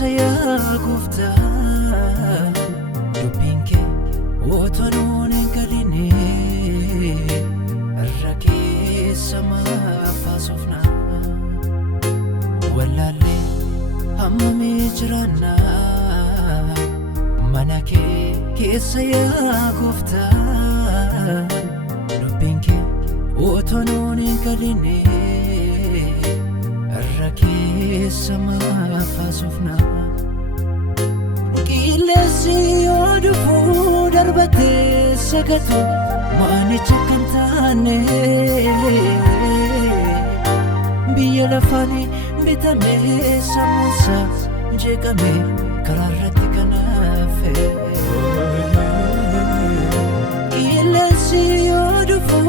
Saya gufta dubinke otonon engaline arrake sama fasofna walale hamame jirana manake saya gufta dubinke otonon engaline arrake sama fasofna Kilesi odufu darbate sagatu mani chakantane biya lafani bitame samusa jegame kararati kanafe Kilesi odufu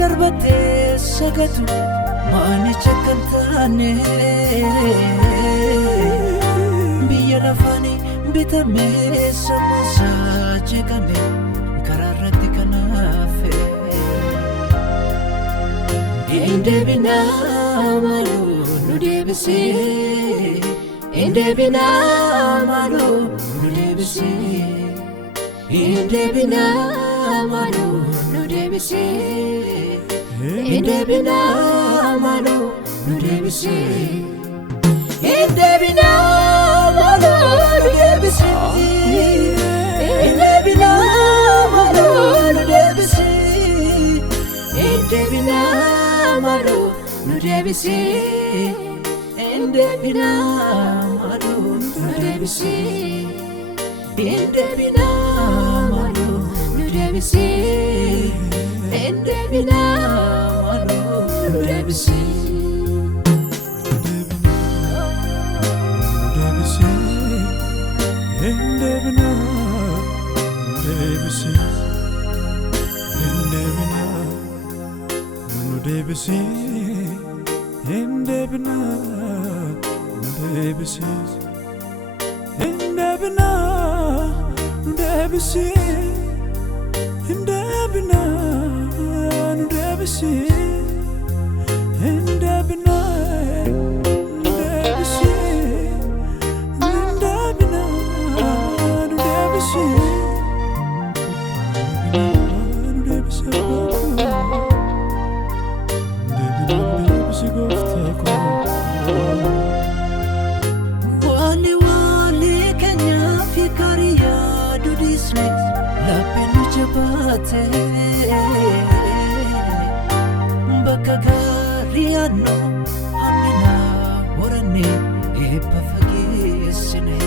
darbate sagatu mani chakantane biya lafani bitame samusa jegame kararati kanafe Indebina malu nudebisi Indebina malu nudebisi Indebina malu nudebisi Indebina malu nudebisi Indebina malu nudebisi Indebina malu nudebisi Indebina malu nudebisi Indebina malu nudebisi Indebina malu nudebisi Indebina malu nudebisi Indebina nudebisi Indebina nudebisi Indebina nudebisi Indebina nudebisi Indebina nudebisi Indebina nudebisi Wali wali kenya fikaria dudisne la penu jabate bakagariano amina warane epafagisne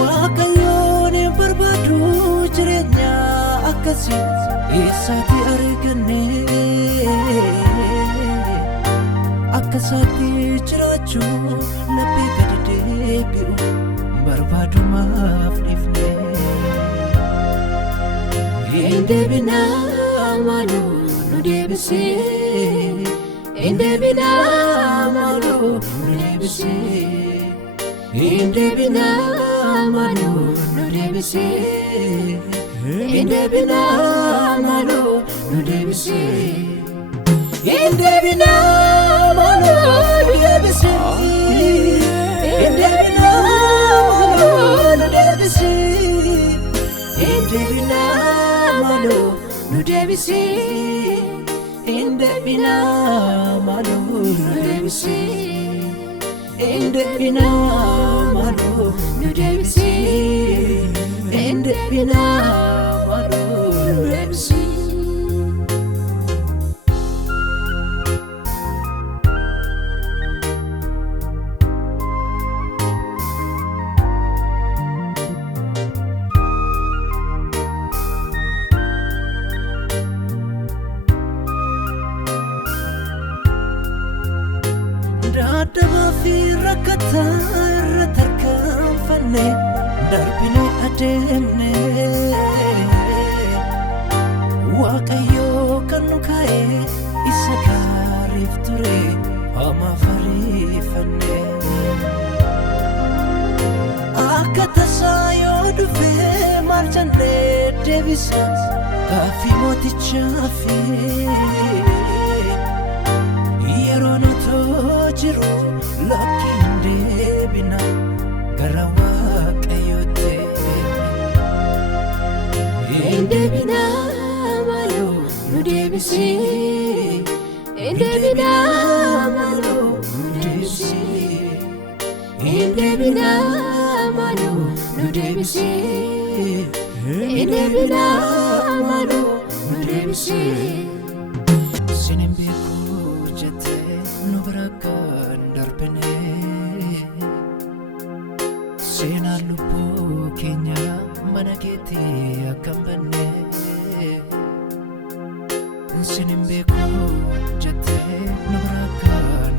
wakayone barbadu jirenya akasi isati argane akasati jirachu nabi kadde biu barbadu mafnifne Indebina malu nudebisi Indebina malu nudebisi Indebina malu nudebisi Indebina malu nudebisi Indebina malu nudebisi Indebina malu nudebisi Indebina malu nudebisi Indebina malu nudebisi Indebina malu nudebisi Indebina malu nudebisi Dada fi rakata ratarkan fanne darbine deemne Waaqayyo kan nu kaa'e isa gaariif ture hamaaf ariifanne akka tasaa yoo dhufe maal jennee deebisa gaaffii mootichaafi yeroo nuti jiru lakki hin deebina gara Waaqayyootti hin deebina maaloo nu deebisii hin deebina maaloo nu deebisii hin deebina maaloo nu deebisii hin deebina maaloo nu deebisii sinin beeku jettee nu bira kan darbine seenaan lubbuu keenya mana keetti akkam banne sinin beeku jettee nu bira kan